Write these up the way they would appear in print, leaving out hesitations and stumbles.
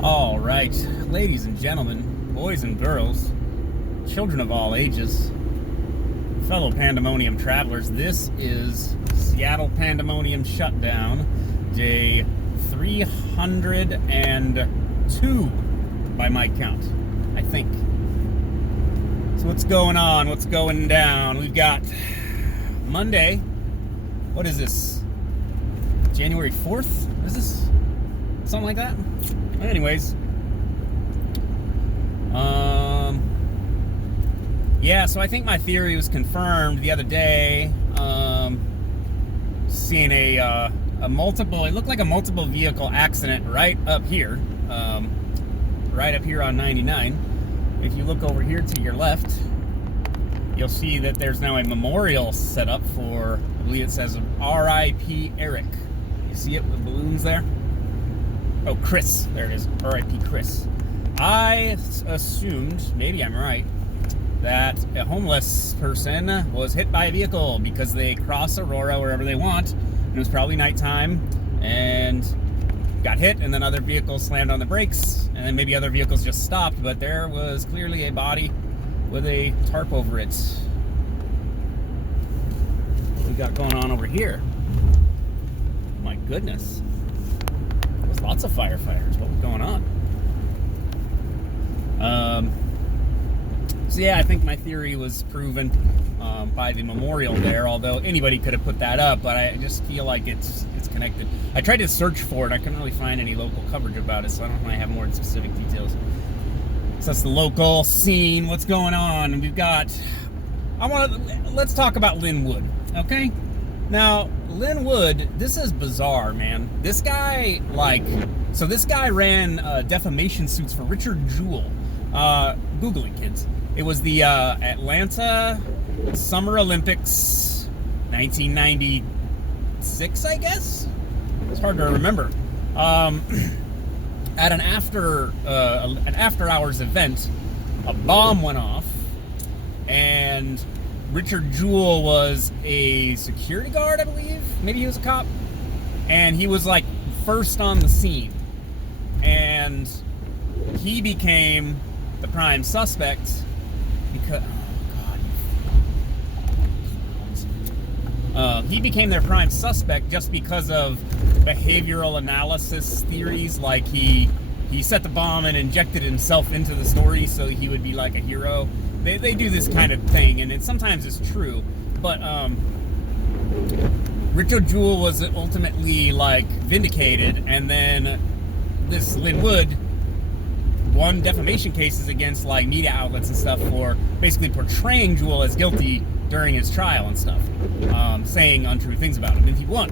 All right, ladies and gentlemen, boys and girls, children of all ages, fellow Pandemonium travelers, this is Seattle Pandemonium Shutdown, day 302 by my count, I think. So what's going on? What's going down? We've got Monday. What is this? January 4th? What is this? Something like that? Anyways. Yeah, so I think my theory was confirmed the other day. Seeing a multiple, it looked like a multiple vehicle accident right up here. Right up here on 99. If you look over here to your left, you'll see that there's now a memorial set up for, I believe it says R.I.P. Eric. You see it with balloons there? Oh, Chris. There it is. R.I.P. Chris. I assumed, maybe I'm right, that a homeless person was hit by a vehicle because they cross Aurora wherever they want. And it was probably nighttime and got hit, and then other vehicles slammed on the brakes, and then maybe other vehicles just stopped, but there was clearly a body with a tarp over it. What we got going on over here? My goodness. There's lots of firefighters. What was going on? So yeah, I think my theory was proven by the memorial there, although anybody could have put that up, but I just feel like it's connected. I tried to search for it. I couldn't really find any local coverage about it, so I don't really have more specific details. So that's the local scene. What's going on? And we've got... let's talk about Lin Wood, okay? Now, Lin Wood, this is bizarre, man. This guy, this guy ran defamation suits for Richard Jewell. Google it, kids. It was the Atlanta Summer Olympics, 1996, I guess? It's hard to remember. At an after-hours event, a bomb went off, and Richard Jewell was a security guard, I believe. Maybe he was a cop. And he was like first on the scene. And he became the prime suspect because... Oh, God. He became their prime suspect just because of behavioral analysis theories. Like he set the bomb and injected himself into the story so he would be like a hero. They do this kind of thing, and sometimes it's true, but Richard Jewell was ultimately vindicated, and then this Lin Wood won defamation cases against media outlets and stuff for basically portraying Jewell as guilty during his trial and stuff, saying untrue things about him, and he won.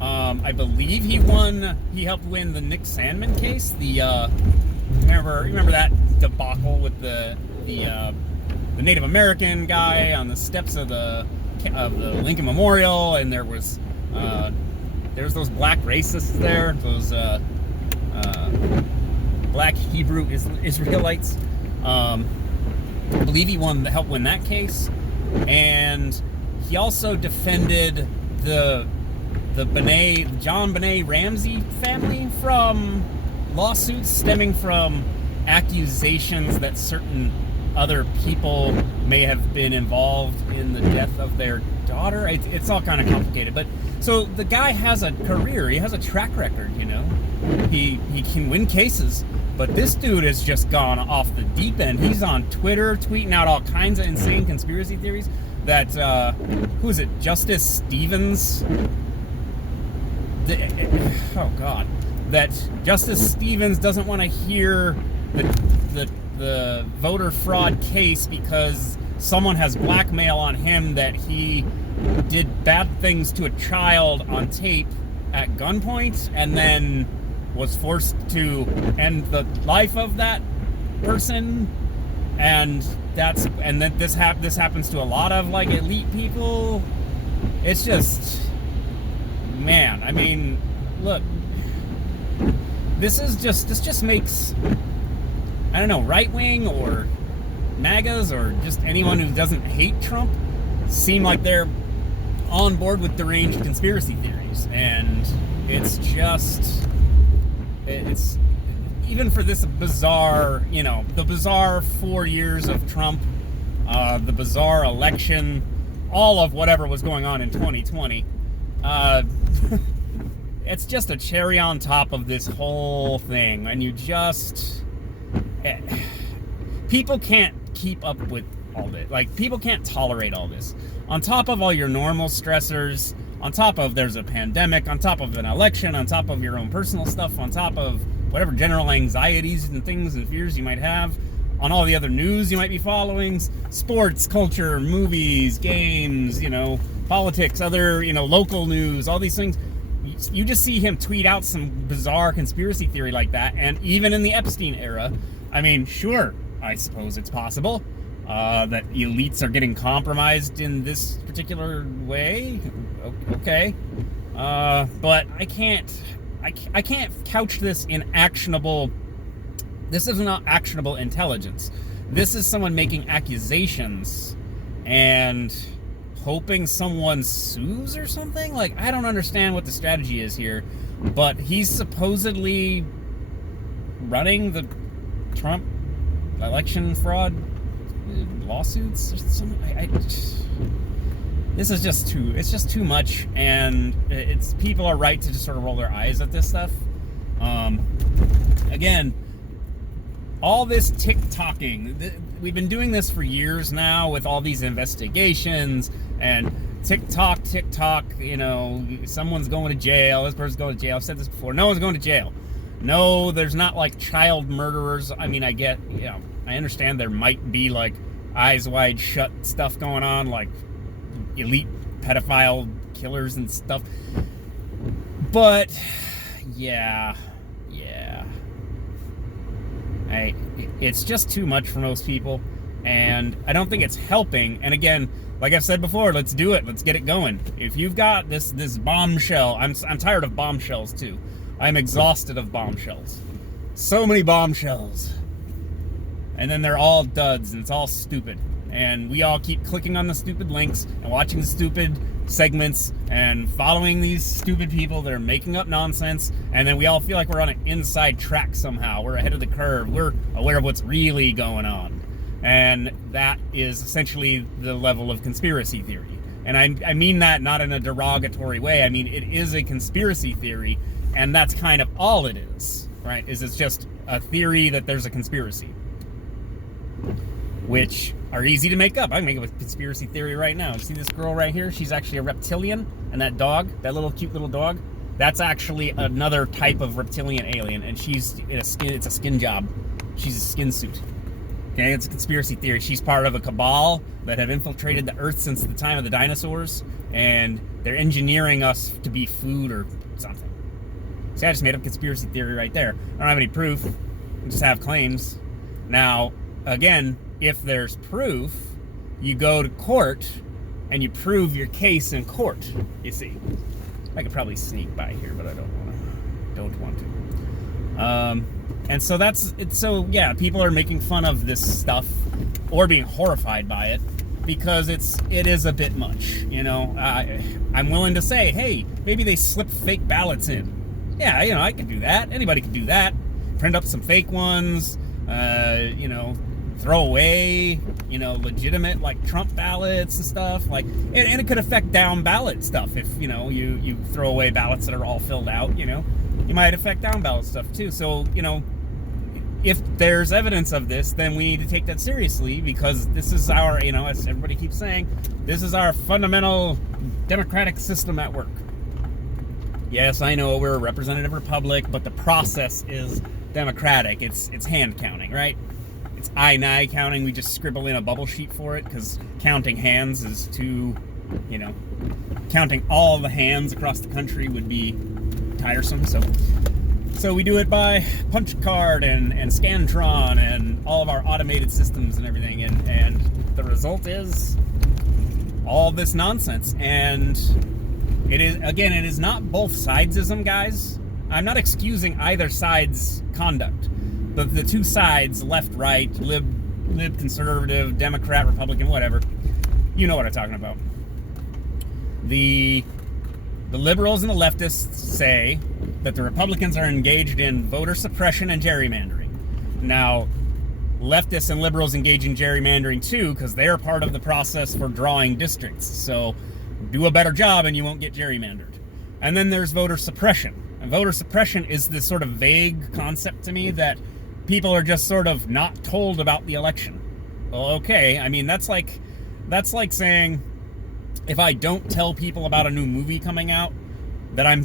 I believe he won. He helped win the Nick Sandmann case. Remember that debacle with the Native American guy on the steps of the Lincoln Memorial, and there was those black racists there, those black Hebrew Israelites. I believe he helped win that case, and he also defended the John Benet Ramsey family from lawsuits stemming from accusations that certain other people may have been involved in the death of their daughter. It's all kind of complicated, but so the guy has a career. He has a track record, you know. He can win cases, but this dude has just gone off the deep end. He's on Twitter tweeting out all kinds of insane conspiracy theories that who is it? Justice Stevens. Oh God. That Justice Stevens doesn't want to hear the voter fraud case because someone has blackmail on him that he did bad things to a child on tape at gunpoint and then was forced to end the life of that person, and that this happens to a lot of elite people. It's just, man, I mean, look, this just makes, I don't know, right-wing or MAGAs or just anyone who doesn't hate Trump seem like they're on board with deranged conspiracy theories. And it's just, even for this bizarre, the bizarre 4 years of Trump, the bizarre election, all of whatever was going on in 2020, it's just a cherry on top of this whole thing. And people can't keep up with all this. Like, people can't tolerate all this. On top of all your normal stressors, on top of there's a pandemic, on top of an election, on top of your own personal stuff, on top of whatever general anxieties and things and fears you might have, on all the other news you might be following, sports, culture, movies, games, politics, other, local news, all these things. You just see him tweet out some bizarre conspiracy theory like that, and even in the Epstein era, I mean, sure, I suppose it's possible that elites are getting compromised in this particular way. Okay, but I can't couch this in actionable. This is not actionable intelligence. This is someone making accusations and hoping someone sues or something. Like, I don't understand what the strategy is here, but he's supposedly running the Trump election fraud lawsuits or something. This is just too much, and people are right to just sort of roll their eyes at this stuff. Again, all this TikToking, we've been doing this for years now with all these investigations and TikTok, someone's going to jail, this person's going to jail. I've said this before, no one's going to jail. No, there's not like child murderers. I mean, I understand there might be like eyes wide shut stuff going on, like elite pedophile killers and stuff. But yeah. It's just too much for most people, and I don't think it's helping. And again, like I've said before, let's do it. Let's get it going. If you've got this bombshell, I'm tired of bombshells too. I'm exhausted of bombshells. So many bombshells. And then they're all duds, and it's all stupid. And we all keep clicking on the stupid links and watching the stupid segments and following these stupid people that are making up nonsense, and then we all feel like we're on an inside track somehow. We're ahead of the curve. We're aware of what's really going on. And that is essentially the level of conspiracy theory. And I mean that not in a derogatory way. I mean, it is a conspiracy theory, and that's kind of all it is, right? It's just a theory that there's a conspiracy, which are easy to make up. I can make up a conspiracy theory right now. See this girl right here? She's actually a reptilian, and that dog, that little cute little dog, that's actually another type of reptilian alien, and she's in it's a skin job. She's a skin suit. Okay, it's a conspiracy theory. She's part of a cabal that have infiltrated the Earth since the time of the dinosaurs, and they're engineering us to be food or something. See, I just made up a conspiracy theory right there. I don't have any proof. I just have claims. Now, again, if there's proof, you go to court and you prove your case in court, you see. I could probably sneak by here, but I don't want to. And so that's it. So yeah, people are making fun of this stuff or being horrified by it because it is a bit much, I'm willing to say, hey, maybe they slipped fake ballots in. Yeah, I could do that. Anybody could do that. Print up some fake ones, throw away, legitimate like Trump ballots and stuff, like, and it could affect down ballot stuff if you throw away ballots that are all filled out. You might affect down ballot stuff too. So if there's evidence of this, then we need to take that seriously, because this is our, as everybody keeps saying, this is our fundamental democratic system at work. Yes, I know we're a representative republic, but the process is democratic. It's hand counting, right? It's eye counting. We just scribble in a bubble sheet for it because counting hands is too, counting all the hands across the country would be tiresome. So we do it by punch card and Scantron and all of our automated systems and everything. And the result is all this nonsense. And it is not both sidesism, guys. I'm not excusing either side's conduct. But the two sides, left, right, lib, conservative, Democrat, Republican, whatever, you know what I'm talking about. The liberals and the leftists say that the Republicans are engaged in voter suppression and gerrymandering. Now, leftists and liberals engage in gerrymandering too, because they're part of the process for drawing districts. So do a better job and you won't get gerrymandered. And then there's voter suppression. And voter suppression is this sort of vague concept to me that people are just sort of not told about the election. Well, okay, I mean, that's like saying if I don't tell people about a new movie coming out, that I'm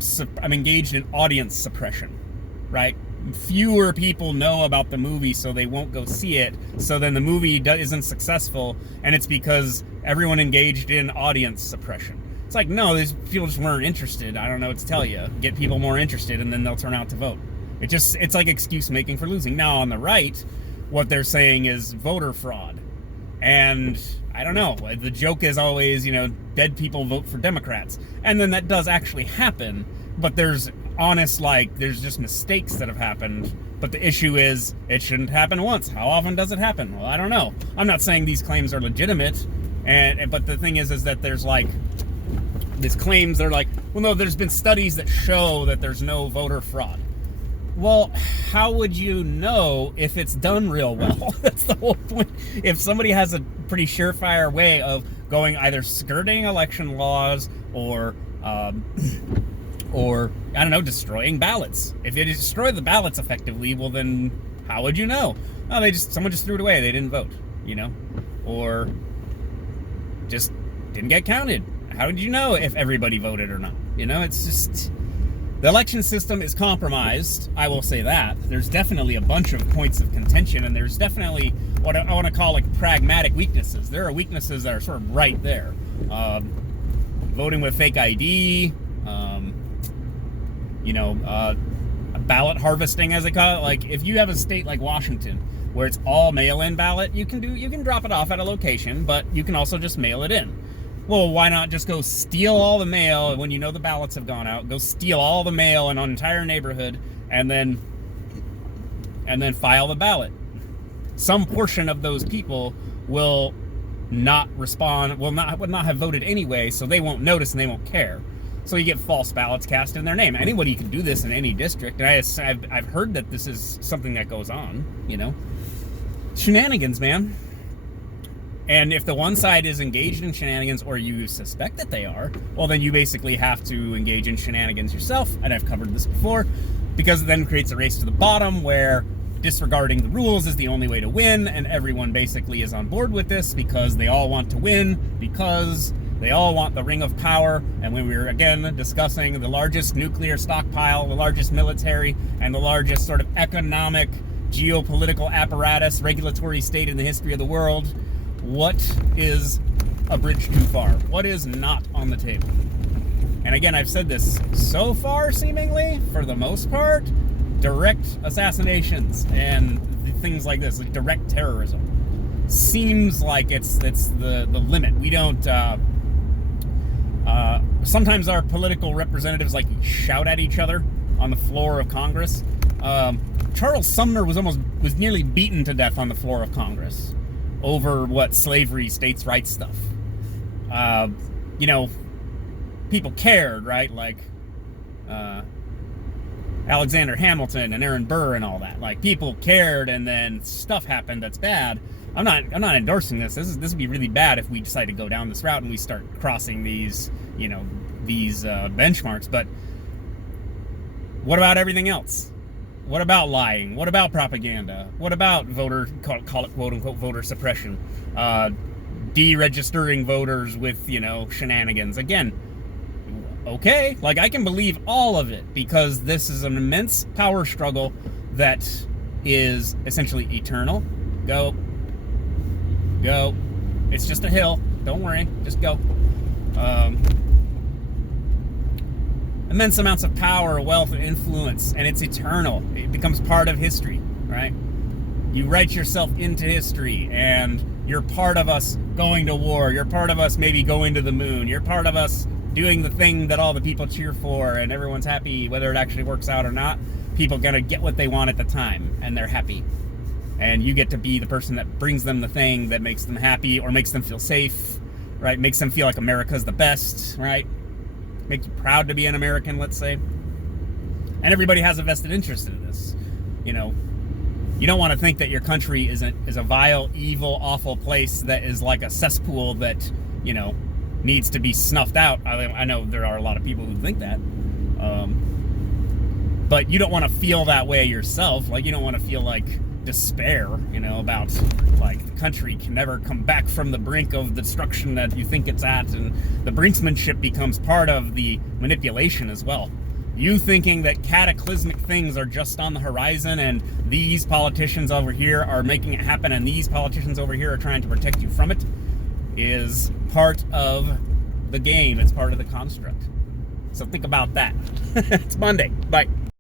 engaged in audience suppression, right? Fewer people know about the movie, so they won't go see it. So then the movie isn't successful, and it's because everyone engaged in audience suppression. It's like, no, these people just weren't interested. I don't know what to tell you. Get people more interested, and then they'll turn out to vote. It's like excuse making for losing. Now on the right, what they're saying is voter fraud, and I don't know. The joke is always, dead people vote for Democrats. And then that does actually happen, but there's there's just mistakes that have happened. But the issue is, it shouldn't happen once. How often does it happen? Well, I don't know. I'm not saying these claims are legitimate, but the thing is that there's these claims that are like, well, no, there's been studies that show that there's no voter fraud. Well, how would you know if it's done real well? That's the whole point. If somebody has a pretty surefire way of going either skirting election laws or I don't know, destroying ballots. If they destroy the ballots effectively, well then how would you know? Oh, someone just threw it away. They didn't vote, or just didn't get counted. How did you know if everybody voted or not? It's just... The election system is compromised, I will say that. There's definitely a bunch of points of contention, and there's definitely what I want to call pragmatic weaknesses. There are weaknesses that are sort of right there. Voting with fake ID, ballot harvesting, as they call it. If you have a state like Washington, where it's all mail-in ballot, you can drop it off at a location, but you can also just mail it in. Well, why not just go steal all the mail when the ballots have gone out? Go steal all the mail in an entire neighborhood, and then file the ballot. Some portion of those people will not respond, would not have voted anyway, so they won't notice and they won't care. So you get false ballots cast in their name. Anybody can do this in any district, and I've heard that this is something that goes on. Shenanigans, man. And if the one side is engaged in shenanigans, or you suspect that they are, well, then you basically have to engage in shenanigans yourself, and I've covered this before, because it then creates a race to the bottom where disregarding the rules is the only way to win, and everyone basically is on board with this because they all want to win, because they all want the ring of power. And when we were, again, discussing the largest nuclear stockpile, the largest military, and the largest sort of economic, geopolitical apparatus, regulatory state in the history of the world, what is a bridge too far? What is not on the table? And again, I've said this so far, seemingly, for the most part, direct assassinations and things like this, like direct terrorism, seems like it's the limit. We don't, sometimes our political representatives shout at each other on the floor of Congress. Charles Sumner was nearly beaten to death on the floor of Congress over slavery, states' rights stuff. People cared, right? Alexander Hamilton and Aaron Burr and all that. People cared, and then stuff happened that's bad. I'm not endorsing this. This would be really bad if we decide to go down this route and we start crossing these benchmarks. But what about everything else? What about lying? What about propaganda? What about call it quote-unquote voter suppression? Deregistering voters with, shenanigans. Again, okay, I can believe all of it, because this is an immense power struggle that is essentially eternal. Go. It's just a hill. Don't worry. Just go. Immense amounts of power, wealth, and influence, and it's eternal. It becomes part of history, right? You write yourself into history, and you're part of us going to war. You're part of us maybe going to the moon. You're part of us doing the thing that all the people cheer for, and everyone's happy whether it actually works out or not. People gonna get what they want at the time, and they're happy. And you get to be the person that brings them the thing that makes them happy or makes them feel safe, right? Makes them feel like America's the best, right? Make you proud to be an American, let's say. And everybody has a vested interest in this. You know, you don't want to think that your country is a vile, evil, awful place that is like a cesspool that, you know, needs to be snuffed out. I know there are a lot of people who think that. But you don't want to feel that way yourself. Like, you don't want to feel like despair, you know, about like the country can never come back from the brink of the destruction that you think it's at. And the brinksmanship becomes part of the manipulation as well. You thinking that cataclysmic things are just on the horizon and these politicians over here are making it happen and these politicians over here are trying to protect you from it is part of the game. It's part of the construct. So think about that. It's Monday. Bye.